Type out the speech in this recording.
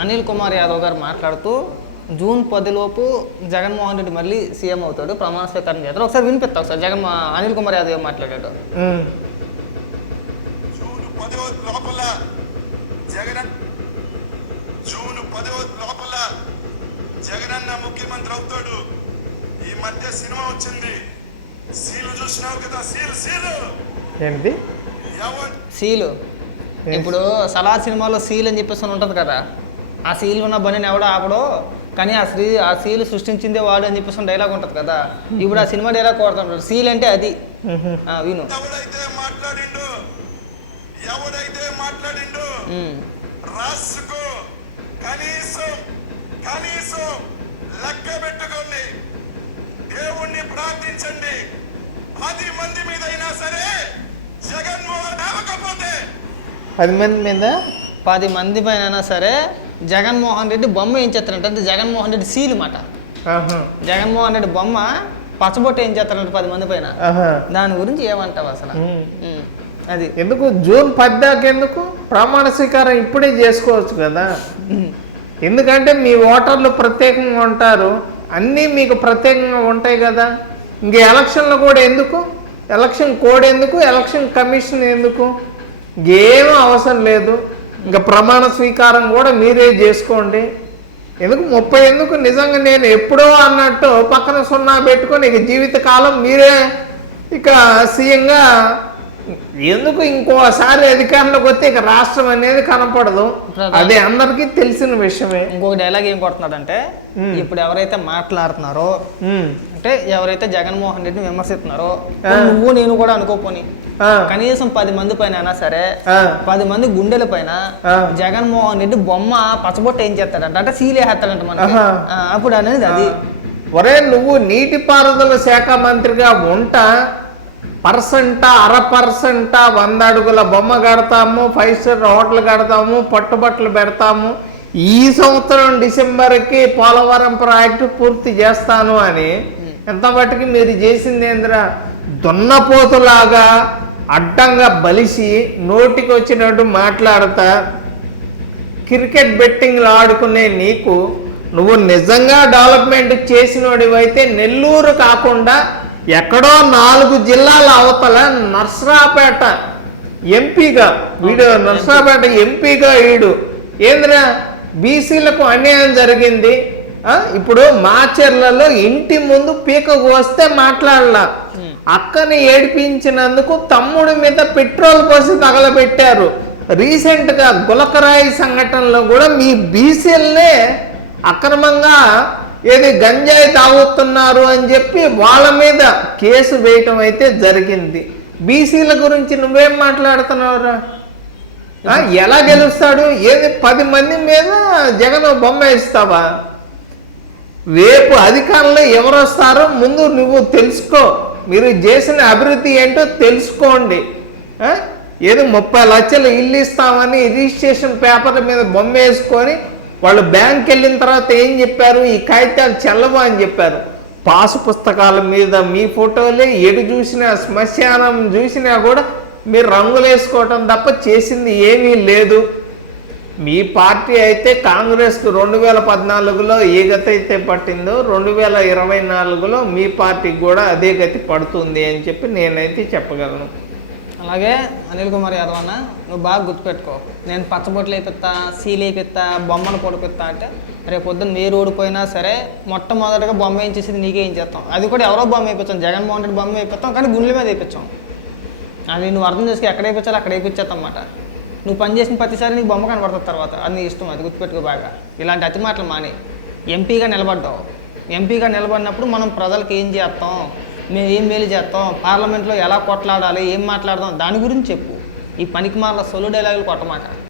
అనిల్ కుమార్ యాదవ్ గారు మాట్లాడుతూ జూన్ పదిలోపు జగన్మోహన్ రెడ్డి మళ్ళీ సీఎం అవుతాడు ప్రమాణ స్వీకారం చేస్తారు. ఒకసారి వినిపిస్తా ఒకసారి జగన్ అనిల్ కుమార్ యాదవ్ మాట్లాడాడు. జూన్ పదో లోపల జగన్ జూన్ పదో లోపల జగనన్న ముఖ్యమంత్రి అవుతాడు. ఈ మధ్య సినిమా వచ్చింది. సీలు చూసినావు కదా సీల్ సీలు. ఎవరు? సీలు. ఇప్పుడు సలార్ సినిమాలో సీల్ అని చెప్పేసి ఉంటుంది కదా ఆ సీల్ ఉన్న బండిని ఎవడో ఆపడో కానీ ఆ సీ ఆ సీల్ సృష్టించిందే వాడు అని చెప్పేసి డైలాగ్ ఉంటుంది కదా. ఇప్పుడు ఆ సినిమా డైలాగ్ కొడుతుంటాడు సీల్ అంటే అది. విను. ఎవడైతే మాట్లాడిండు ఎవడైతే మాట్లాడిండు ఉమ్. రాసుకో. కనీసం కనీసం లెక్క పెట్టుకోండి. దేవుణ్ణి ప్రార్థించండి. పది మంది మీద అయినా సరే జగన్మోహన్ అవ్వకపోతే పది మంది మీద? పది మంది పైన సరే జగన్మోహన్ రెడ్డి బొమ్మ ఏం చేస్తారంటే అంటే జగన్మోహన్ రెడ్డి సీల్ మాట. జగన్మోహన్ రెడ్డి బొమ్మ పచ్చబొట్టు ఏం చేస్తారంటే పది మంది పైన. దాని గురించి ఏమంటావు అసలు. అది. ఎందుకు? జూన్ పద్దాక ఎందుకు ప్రమాణ స్వీకారం ఇప్పుడే చేసుకోవచ్చు కదా. ఎందుకంటే మీ ఓటర్లు ప్రత్యేకంగా ఉంటారు. అన్నీ మీకు ప్రత్యేకంగా ఉంటాయి కదా. ఇంక ఎలక్షన్లు కూడా ఎందుకు? ఎలక్షన్ కోడ్ ఎందుకు? ఎలక్షన్ కమిషన్ ఎందుకు? ఇంకేం అవసరం లేదు ఇంకా ప్రమాణ స్వీకారం కూడా మీరే చేసుకోండి ఎందుకు ముప్పై ఎందుకు నిజంగా నేను ఎప్పుడో అన్నట్టు పక్కన సున్నా పెట్టుకొని ఇక జీవితకాలం మీరే ఇక సీఎంగా ఎందుకు ఇంకోసారి అధికారంలోకి వస్తే ఇక రాష్ట్రం అనేది కనపడదు అదే అందరికీ తెలిసిన విషయమే ఇంకొక డైలాగ్ ఏం కొడుతున్నాడంటే. ఇప్పుడు ఎవరైతే మాట్లాడుతున్నారో. అంటే ఎవరైతే జగన్మోహన్ రెడ్డిని విమర్శిస్తున్నారో. నువ్వు నేను కూడా అనుకోపోని కనీసం పది మంది పైన సరే పది మంది గుండెల పైన. జగన్మోహన్ రెడ్డి బొమ్మ పచ్చబొట్టు ఏం చేస్తాడంట? అంటే సీల్ వేస్తాడంట మనకి. ఆ, అప్పుడు అనేది అది. ఒరే నువ్వు నీటిపారుదల శాఖ మంత్రిగా ఉంటా పర్సెంట అర పర్సెంట వంద అడుగుల బొమ్మ కడతాము ఫైవ్ స్టార్ హోటల్ కడతాము పట్టుబట్టలు పెడతాము. ఈ సంవత్సరం డిసెంబర్కి పోలవరం ప్రాజెక్టు పూర్తి చేస్తాను అని ఎంత మట్టుకు మీరు చేసింది ఏందిరా? దున్నపోతులాగా అడ్డంగా బలిసి నోటికి వచ్చినట్టు మాట్లాడతా. క్రికెట్ బెట్టింగ్లు ఆడుకునే నీకు నువ్వు నిజంగా డెవలప్మెంట్ చేసినోడివైతే నెల్లూరు కాకుండా ఎక్కడో నాలుగు జిల్లాల అవతల నర్సరాపేట ఎంపీగా వీడు నర్సరాపేట ఎంపీగా వీడు ఏంద్రా? బీసీలకు అన్యాయం జరిగింది. ఇప్పుడు మాచర్లలో ఇంటి ముందు పీక కోస్తే మాట్లాడలా. అక్కని ఏడిపించినందుకు తమ్ముడి మీద పెట్రోల్ పోసి తగలబెట్టారు రీసెంట్గా గులకరాయి సంఘటనలో కూడా మీ బీసీలనే అక్రమంగా ఏది గంజాయి తాగుతున్నారు అని చెప్పి వాళ్ళ మీద కేసు వేయటం అయితే జరిగింది. బీసీల గురించి నువ్వేం మాట్లాడుతున్నావురా? ఎలా గెలుస్తాడు? ఏది పది మంది మీద జగన్ బొమ్మ ఇస్తావా రేపు అధికారంలో ఎవరు వస్తారో ముందు నువ్వు తెలుసుకో. మీరు చేసిన అభివృద్ధి ఏంటో తెలుసుకోండి. ఏదో ముప్పై లక్షలు ఇల్లు ఇస్తామని రిజిస్ట్రేషన్ పేపర్ మీద బొమ్మ వేసుకొని వాళ్ళు బ్యాంక్ వెళ్ళిన తర్వాత ఏం చెప్పారు? ఈ కాగితాలు చెల్లవు అని చెప్పారు. పాసు పుస్తకాల మీద మీ ఫోటోలే ఎటు చూసినా శ్మశానం చూసినా కూడా మీరు రంగులు వేసుకోవటం తప్ప చేసింది ఏమీ లేదు. మీ పార్టీ అయితే కాంగ్రెస్కు రెండు వేల పద్నాలుగులో ఏ గతి అయితే పట్టిందో రెండు వేల ఇరవై నాలుగులో మీ పార్టీకి కూడా అదే గతి పడుతుంది అని చెప్పి నేనైతే చెప్పగలను. అలాగే అనిల్ కుమార్ యాదవ్ అన్న నువ్వు బాగా గుర్తుపెట్టుకో. నేను పచ్చబొట్లు వేపిస్తా సీలు వేపిస్తా బొమ్మను పొడిపిస్తా అంటే రేపు పొద్దున్న మీరు ఓడిపోయినా సరే మొట్టమొదటిగా బొమ్మ వేయించేసి నీకే ఏం చేస్తాం. అది కూడా ఎవరో బొమ్మ వేయించాం జగన్మోహన్ రెడ్డి బొమ్మ వేపిస్తాం కానీ గుండెల మీద వేయించాం అది నువ్వు అర్థం చేసుకుని ఎక్కడ వేయించాలో అక్కడ వేయించేస్తాం అన్నమాట నువ్వు పని చేసిన ప్రతిసారి నీకు బొమ్మ కనబడుతుంది తర్వాత. అది నీ ఇష్టం అది గుర్తుపెట్టుకో బాగా. ఇలాంటి అతి మాటలు మాని. ఎంపీగా నిలబడ్డావు. ఎంపీగా నిలబడినప్పుడు మనం ప్రజలకు ఏం చేస్తాం? మేము ఏం మేలు చేస్తాం? పార్లమెంట్లో ఎలా కొట్లాడాలి? ఏం మాట్లాడదాం? దాని గురించి చెప్పు. ఈ పనికి మాల సొలు డైలాగులు కొట్టమాట.